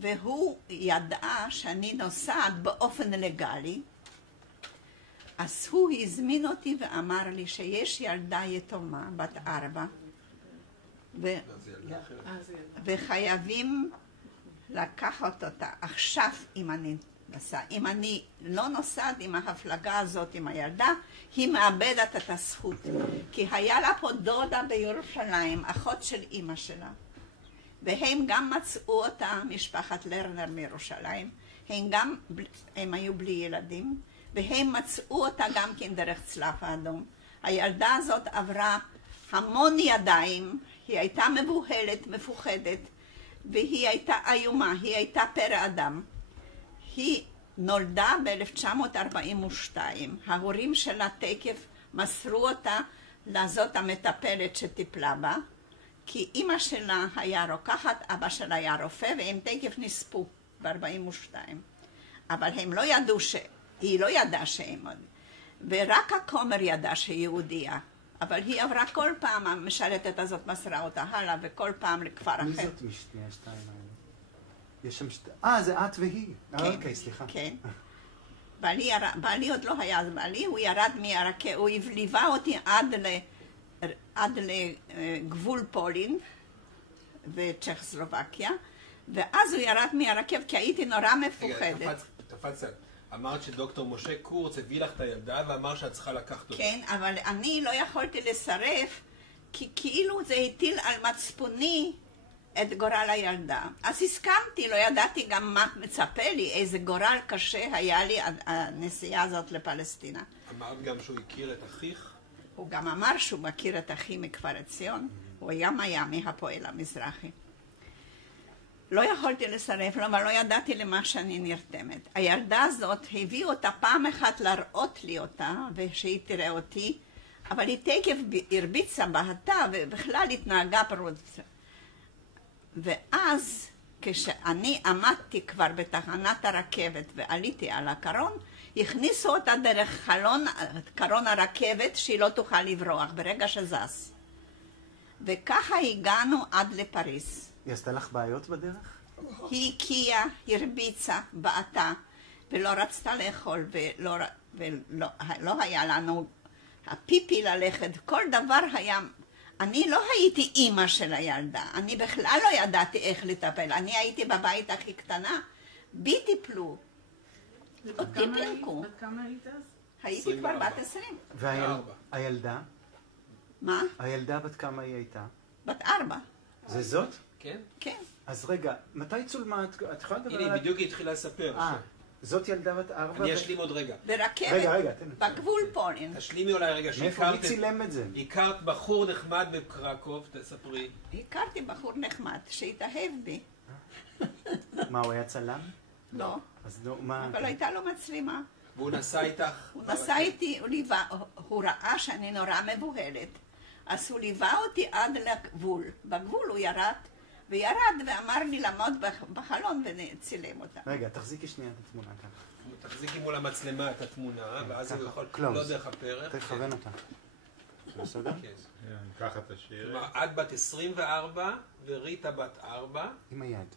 והוא ידע שאני נוסעת באופן לגלי, אז הוא הזמין אותי ואמר לי שיש ילדה יתומה, בת 4, וחייבים לקחת אותה עכשיו אם אני נוסעת. אם אני לא נוסעת עם ההפלגה הזאת עם הילדה, היא מאבדת את הזכות. כי היה לה פה דודה בירושלים, אחות של אמא שלה. והם גם מצאו אותה, משפחת לרנר מירושלים, הם היו בלי ילדים, והם מצאו אותה גם כן דרך צלב האדום. הילדה הזאת עברה המון ידיים, היא הייתה מבוהלת, מפוחדת, והיא הייתה איומה, היא הייתה פרא אדם. היא נולדה ב-1942, ההורים שלה תקף מסרו אותה לזאת המטפלת שטיפלה בה, כי אמא שלה היה רוקחת, אבא שלה היה רופא, והם תקף נספו ב-42. אבל הם לא ידעו היא לא ידעה שהם עוד. ורק הכומר ידע שהיא יהודייה. אבל היא עברה כל פעם, המשרתת הזאת מסרה אותה הלאה, וכל פעם לכפר אחר. מי זאת משני השתיים האלה? יש שם זה את והיא. אוקיי, סליחה. כן. בעלי עוד לא היה, בעלי הוא ירד מהרכבת, הוא ליווה אותי עד לגבול פולין וצ'כוסלובקיה, ואז הוא ירד מהרכבת כי הייתי נורא מפוחדת. תפצת. אמרת שדוקטור משה קורץ הביא לך את הילדה ואמר שאת צריכה לקחת אותה. כן, אבל אני לא יכולתי לסרב, כי כאילו זה הטיל על מצפוני את גורל הילדה. אז הסכמתי, לא ידעתי גם מה מצפה לי, איזה גורל קשה היה לי הנסיעה הזאת לפלסטינה. אמרת גם שהוא הכיר את אחיך? הוא גם אמר שהוא מכיר את אחי מכפר עציון, הוא גם היה מהפועל המזרחי. לא יכולתי לסרב לו, אבל לא ידעתי למה שאני נרתמת. הילדה הזאת הביאו אותה פעם אחת להראות לי אותה, ושהיא תראה אותי, אבל היא תקף הרביצה בהתה, ובכלל התנהגה פרוד. ואז, כשאני עמדתי כבר בתחנת הרכבת ועליתי על הקרון, הכניסו אותה דרך קרון הרכבת, שהיא לא תוכל לברוח ברגע שזז. וככה הגענו עד לפריז. היא עשתה לך בעיות בדרך? היא הקיאה, הרביצה, בעטה, ולא רצתה לאכול, ולא היה לנו הפיפי ללכת, כל דבר היה. אני לא הייתי אימא של הילדה, אני בכלל לא ידעתי איך לטפל, אני הייתי בבית הכי קטנה, בי טיפלו, אותי פינקו. בת כמה היית אז? הייתי כבר בת 20. והילדה? מה? הילדה בת כמה היא הייתה? בת 4. זה זאת? כן? כן. אז רגע, מתי צולמה? את יכולה לדבר? הנה, בדיוק היא התחילה לספר. זאת ילדה בת 4? אני אשלים עוד רגע. ברכבת, בגבול פולין. תשלימי אולי רגע מאיפה מי צילם את זה? הכרת בחור נחמד בקרקוב, תספרי. הכרתי בחור נחמד שהתאהב בי. מה, הוא היה צלם? לא. אז לא, מה? אבל הייתה לו מצלמה. והוא נסע איתך? הוא נסע איתי, הוא ראה שאני נורא מבוהלת. אז הוא ליווה אותי עד לגבול. בגבול הוא ירד ואמר לי לעמוד בחלון וצילם אותה. רגע, תחזיקי שנייה את התמונה ככה. תחזיקי מול המצלמה את התמונה, ואז הוא יכול, לא דרך הפרק. תכוון אותה. בסדר? כן. ככה תשאיר. את בת 24 וריטה בת 4. עם היד.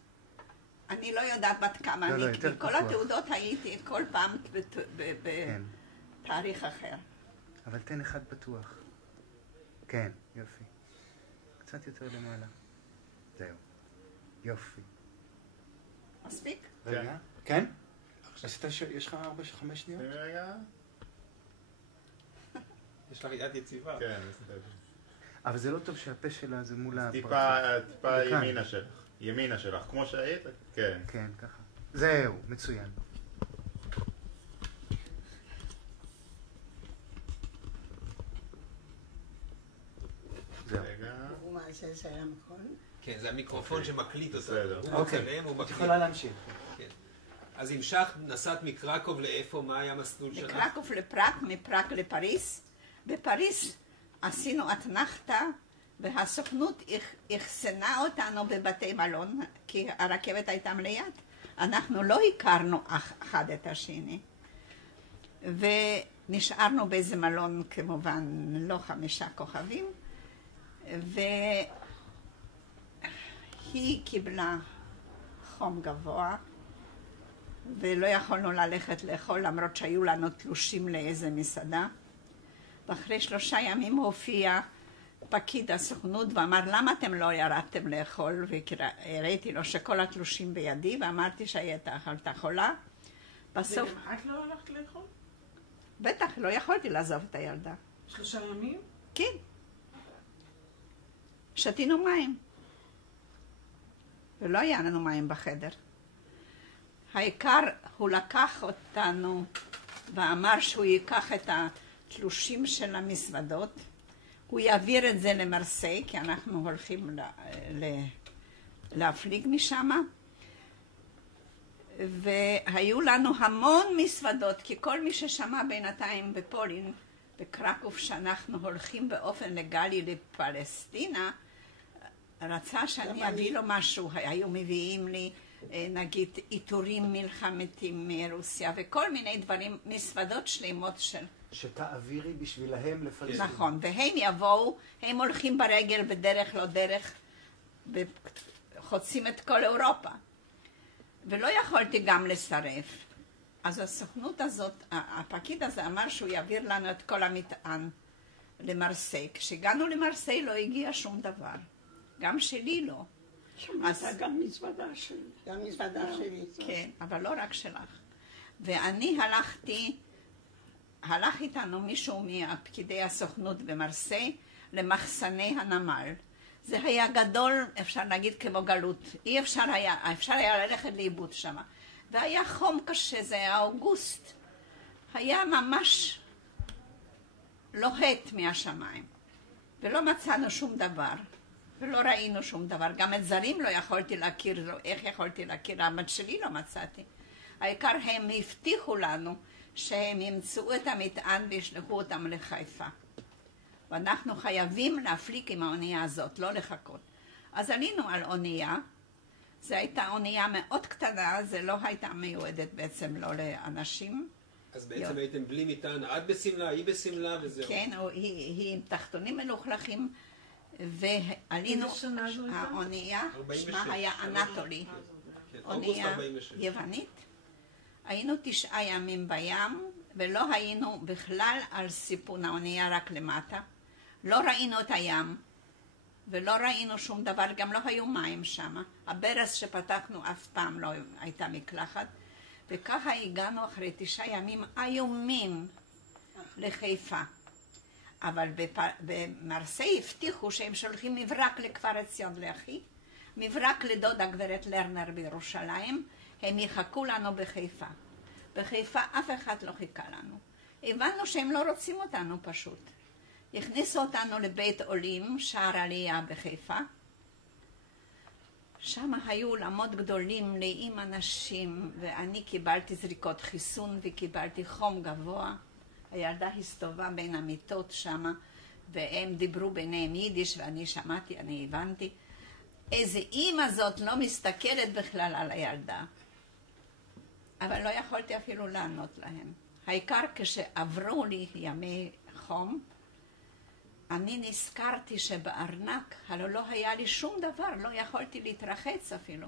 אני לא יודעת בת כמה, כל התעודות הייתי כל פעם בתאריך אחר. אבל תן אחד פתוח. כן, יופי. קצת יותר למעלה. זהו. יופי. מספיק? רגע. כן? יש לך 4-5 שניות? רגע. יש לך יד יציבה. כן, בסדר. אבל זה לא טוב שהפה שלה זה מול טיפה ימינה שלך. ימינה שלך, כמו שהיית? כן. כן, ככה. זהו, מצוין. זהו. מה זה המיקרופון? כן, זה המיקרופון שמקליט אותה. בסדר. אוקיי, את יכולה להמשיך. אז המשכת, נסעת מקרקוב לאיפה? מה היה המסלול שלך? מקרקוב לפראג, מפראג לפריז. בפריז עשינו אתנחתא, והסוכנות החסנה אותנו בבתי מלון, כי הרכבת הייתה ליד. אנחנו לא הכרנו אחד את השני. ונשארנו באיזה מלון, כמובן, לא 5 כוכבים. והיא קיבלה חום גבוה, ולא יכולנו ללכת לאכול למרות שהיו לנו תלושים לאיזה מסעדה. ואחרי 3 ימים הופיע פקיד הסוכנות ואמר, למה אתם לא ירדתם לאכול? והראיתי לו שכל התלושים בידי, ואמרתי שהייתה חולה. בסוף... וגם את לא הלכת לאכול? בטח, לא יכולתי לעזוב את הילדה. 3 ימים? כן. שתינו מים. ולא היה לנו מים בחדר. העיקר, הוא לקח אותנו ואמר שהוא ייקח את התלושים של המזוודות, הוא יעביר את זה למרסיי, כי אנחנו הולכים להפליג משם, והיו לנו המון מזוודות, כי כל מי ששמע בינתיים בפולין, בקרקוב, שאנחנו הולכים באופן לגלי לפלסטינה, רצה שאני אביא לו משהו. היו מביאים לי נגיד עיטורים מלחמתיים מרוסיה וכל מיני דברים, מזוודות שלמות של... שתעבירי בשבילהם לפלסטין. נכון, והם יבואו, הם הולכים ברגל בדרך לא דרך, חוצים את כל אירופה. ולא יכולתי גם לסרף. אז הסוכנות הזאת, הפקיד הזה אמר שהוא יעביר לנו את כל המטען למרסיי. כשהגענו למרסיי לא הגיע שום דבר. גם שלי לא. שמעת גם מזוודה שלי. גם מזוודה שלי. כן, אבל לא רק שלך. ואני הלך איתנו מישהו מפקידי הסוכנות במרסיי למחסני הנמל. זה היה גדול, אפשר להגיד כמו גלות. אפשר היה ללכת לאיבוד שם. והיה חום קשה, זה היה אוגוסט. היה ממש לוהט מהשמיים. ולא מצאנו שום דבר. ולא ראינו שום דבר. גם את זרים לא יכולתי להכיר, איך יכולתי להכיר? הבת שלי לא מצאתי. העיקר הם הבטיחו לנו שהם ימצאו את המטען וישלחו אותם לחיפה. ואנחנו חייבים להפליג עם האונייה הזאת, לא לחכות. אז עלינו על אונייה. זו הייתה אונייה מאוד קטנה, זה לא הייתה מיועדת בעצם לא לאנשים. אז בעצם הייתם בלי מטען, את בסמלה, היא בסמלה וזהו. כן, היא עם תחתונים מלוכלכים. ועלינו, האונייה, שמה היה אנטולי, אונייה יוונית. היינו 9 ימים בים, ולא היינו בכלל על סיפון האונייה רק למטה. לא ראינו את הים, ולא ראינו שום דבר, גם לא היו מים שם. הברז שפתחנו אף פעם לא הייתה מקלחת, וככה הגענו אחרי 9 ימים איומים לחיפה. אבל במרסיי הבטיחו שהם שולחים מברק לכפר עציון לאחי, מברק לדוד הגברת לרנר בירושלים, הם יחכו לנו בחיפה. בחיפה אף אחד לא חיכה לנו. הבנו שהם לא רוצים אותנו פשוט. הכניסו אותנו לבית עולים, שער עלייה בחיפה. שם היו אולמות גדולים, מלאים אנשים, ואני קיבלתי זריקות חיסון וקיבלתי חום גבוה. הילדה הסתובבה בין המיטות שם, והם דיברו ביניהם יידיש, ואני שמעתי, אני הבנתי. איזה אימא זאת לא מסתכלת בכלל על הילדה. אבל לא יכולתי אפילו לענות להם. העיקר כשעברו לי ימי חום, אני נזכרתי שבארנק, הלוא לא היה לי שום דבר, לא יכולתי להתרחץ אפילו.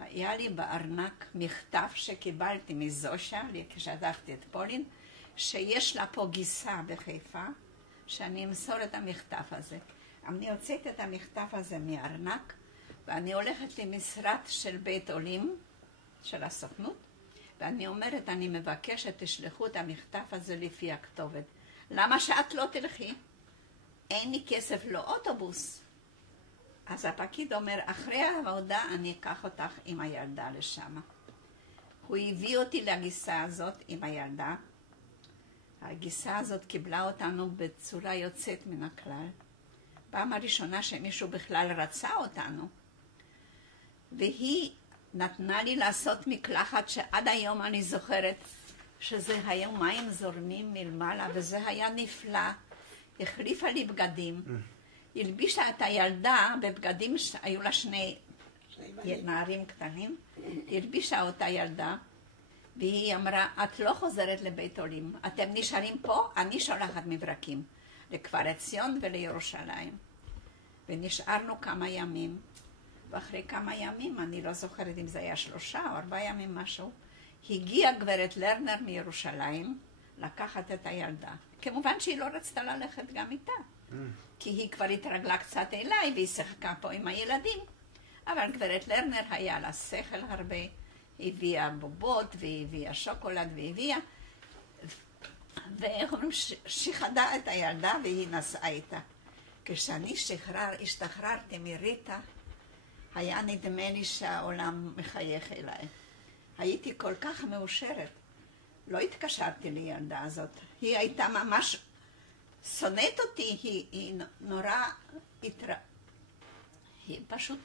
היה לי בארנק מכתב שקיבלתי מזושה, כשעזבתי את פולין, שיש לה פה גיסה בחיפה, שאני אמסור את המכתב הזה. אני הוצאת את המכתב הזה מארנק, ואני הולכת למשרד של בית עולים, של הסוכנות, ואני אומרת, אני מבקשת, תשלחו את המכתב הזה לפי הכתובת. למה שאת לא תלכי? אין לי כסף לאוטובוס. אז הפקיד אומר, אחרי העבודה אני אקח אותך עם הילדה לשם. הוא הביא אותי לגיסה הזאת עם הילדה. הגיסה הזאת קיבלה אותנו בצורה יוצאת מן הכלל. פעם הראשונה שמישהו בכלל רצה אותנו. והיא נתנה לי לעשות מקלחת שעד היום אני זוכרת שזה היה מים זורמים מלמעלה וזה היה נפלא. החליפה לי בגדים. הלבישה את הילדה בבגדים, היו לה 2 נערים קטנים, הלבישה אותה ילדה, והיא אמרה, את לא חוזרת לבית עולים, אתם נשארים פה, אני שולחת מברקים, לכפר עציון ולירושלים. ונשארנו כמה ימים, ואחרי כמה ימים, אני לא זוכרת אם זה היה 3 או 4 ימים משהו, הגיעה גברת לרנר מירושלים לקחת את הילדה. כמובן שהיא לא רצתה ללכת גם איתה, כי היא כבר התרגלה קצת אליי והיא שיחקה פה עם הילדים. אבל גברת לרנר היה לה שכל הרבה, היא הביאה בובות והיא הביאה שוקולד והביאה, שחדה את הילדה והיא נסעה איתה. כשאני השתחררתי מריטה, היה נדמה לי שהעולם מחייך אליי. הייתי כל כך מאושרת. לא התקשרתי לילדה הזאת. היא הייתה ממש שונאת אותי, היא נורא היא פשוט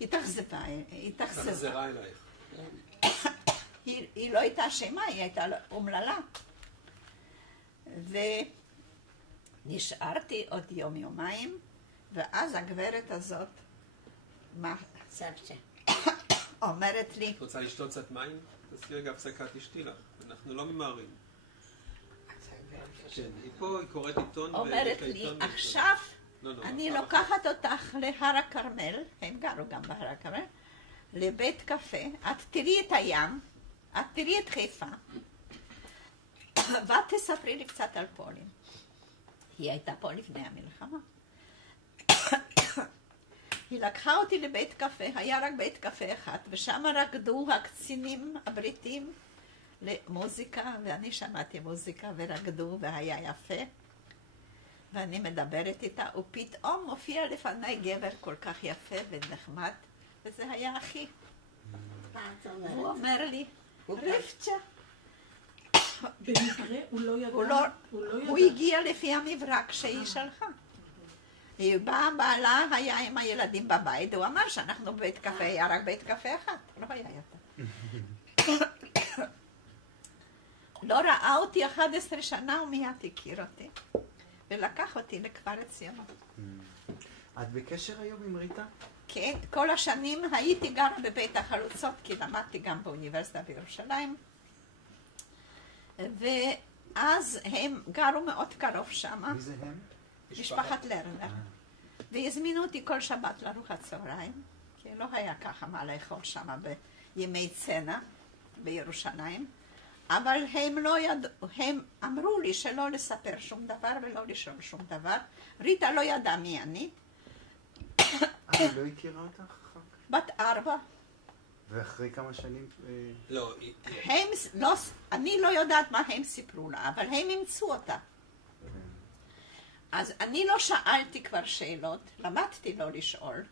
התאכזבה. תחזרה אלייך. היא לא הייתה אשמה, היא הייתה אומללה. ונשארתי עוד יום-יומיים, ואז הגברת הזאת סבתא. אומרת לי, את רוצה לשתות קצת מים? תעשי רגע הפסקה, תשתי לך. אנחנו לא ממהרים. כן, היא פה, היא קוראת עיתון. אומרת לי, עכשיו אני לוקחת אותך להר הכרמל, הם גרו גם בהר הכרמל, לבית קפה, את תראי את הים, את תראי את חיפה, ואת תספרי לי קצת על פולין. היא הייתה פה לפני המלחמה. היא לקחה אותי לבית קפה, היה רק בית קפה אחד, ושם רקדו הקצינים הבריטים למוזיקה, ואני שמעתי מוזיקה ורקדו והיה יפה. ואני מדברת איתה, ופתאום מופיע לפניי גבר כל כך יפה ונחמד, וזה היה אחי. הוא אומר לי, רבצ'ה. במקרה הוא לא ידע. הוא הגיע לפי המברק שהיא שלחה. היא באה, בעלה היה עם הילדים בבית, הוא אמר שאנחנו בבית קפה, היה רק בית קפה אחד, לא היה יותר. לא ראה אותי 11 שנה ומיד הכיר אותי, ולקח אותי לכפר עציון. את בקשר היום עם ריטה? כן, כל השנים הייתי גרה בבית החלוצות, כי למדתי גם באוניברסיטה בירושלים, ואז הם גרו מאוד קרוב שם. מי זה הם? משפחת לרנר. והזמינו אותי כל שבת לארוחת צהריים, כי לא היה ככה מה לאכול שם בימי צנע בירושלים, אבל הם לא ידעו, הם אמרו לי שלא לספר שום דבר ולא לשאול שום דבר. ריטה לא ידעה מי אני. היא לא הכירה אותך אחר כך? בת 4. ואחרי כמה שנים... לא, אני לא יודעת מה הם סיפרו לה, אבל הם אימצו אותה. אז אני לא שאלתי כבר שאלות, למדתי לא לשאול.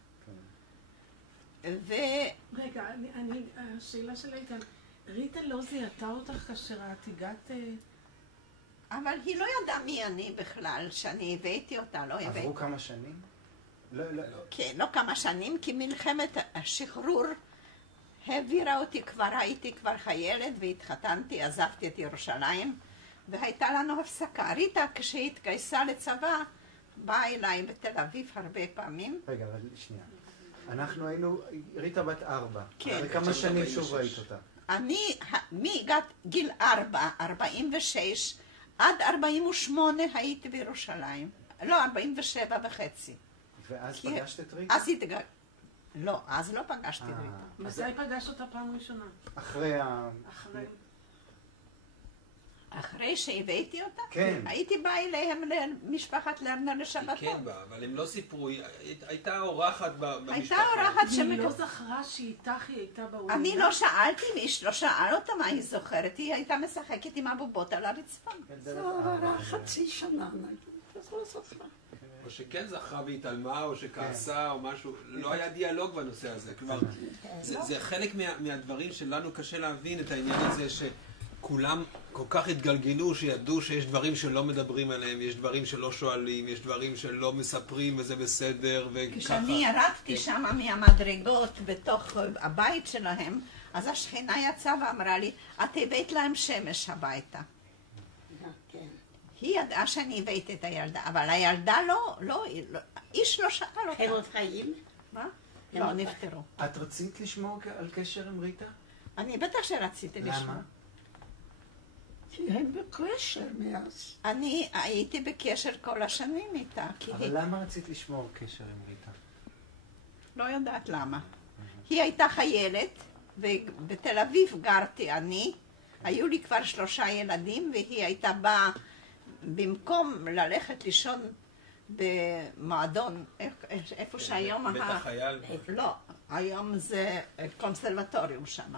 רגע, השאלה שלה הייתה, ריטה לא זיהתה אותך כאשר את הגעת... אבל היא לא ידעה מי אני בכלל, שאני הבאתי אותה, לא הבאתי. עברו כמה שנים? לא. כן, לא כמה שנים, כי מלחמת השחרור העבירה אותי, כבר הייתי כבר חיילת והתחתנתי, עזבתי את ירושלים, והייתה לנו הפסקה. ריטה, כשהיא התגייסה לצבא, באה אליי בתל אביב הרבה פעמים. רגע, אבל שנייה. אנחנו היינו, ריטה בת 4. כן. אחרי כמה שנים שוב ראית אותה? אני, גיל 4, 46, עד 48 הייתי בירושלים. לא, 47 וחצי. ואז כי- פגשת את ריטה? לא, אז לא פגשתי ריטה. מתי פגשת אותה פעם ראשונה? אחרי ה... אחרי שהבאתי אותה, כן. הייתי באה אליהם למשפחת לרנר היא לשבתות. כן באה, אבל הם לא סיפרו, היא הייתה אורחת במשפחה. הייתה אורחת היא לא זכרה שאיתך היא הייתה באונייה? אני לא שאלתי, ואיש לא שאל אותה מה היא זוכרת, היא הייתה משחקת עם הבובות על הרצפה. זה עברה חצי שנה, נגיד, אז לא זוכרה. או שכן זכרה והתעלמה, או שכעסה, או משהו. לא היה דיאלוג בנושא הזה. כלומר, זה חלק מהדברים שלנו קשה להבין את העניין הזה שכולם כל כך התגלגלו, שידעו שיש דברים שלא מדברים עליהם, יש דברים שלא שואלים, יש דברים שלא מספרים, וזה בסדר, וככה. כשאני ירדתי שם מהמדרגות בתוך הבית שלהם, אז השכנה יצאה ואמרה לי, את הבאת להם שמש הביתה. כן. היא ידעה שאני הבאתי את הילדה, אבל הילדה לא, איש לא שאל אותה. הם עוד חיים? מה? לא, נפטרו. את רצית לשמור על קשר עם ריטה? אני בטח שרציתי לשמוע. למה? כי הם בקשר מאז. אני הייתי בקשר כל השנים איתה, כי אבל למה רצית לשמור קשר עם ריטה? לא יודעת למה. היא הייתה חיילת, ובתל אביב גרתי אני. היו לי כבר 3 ילדים, והיא הייתה באה, במקום ללכת לישון במועדון, איפה שהיום... בית החייל. לא, היום זה קונסרבטוריום שם.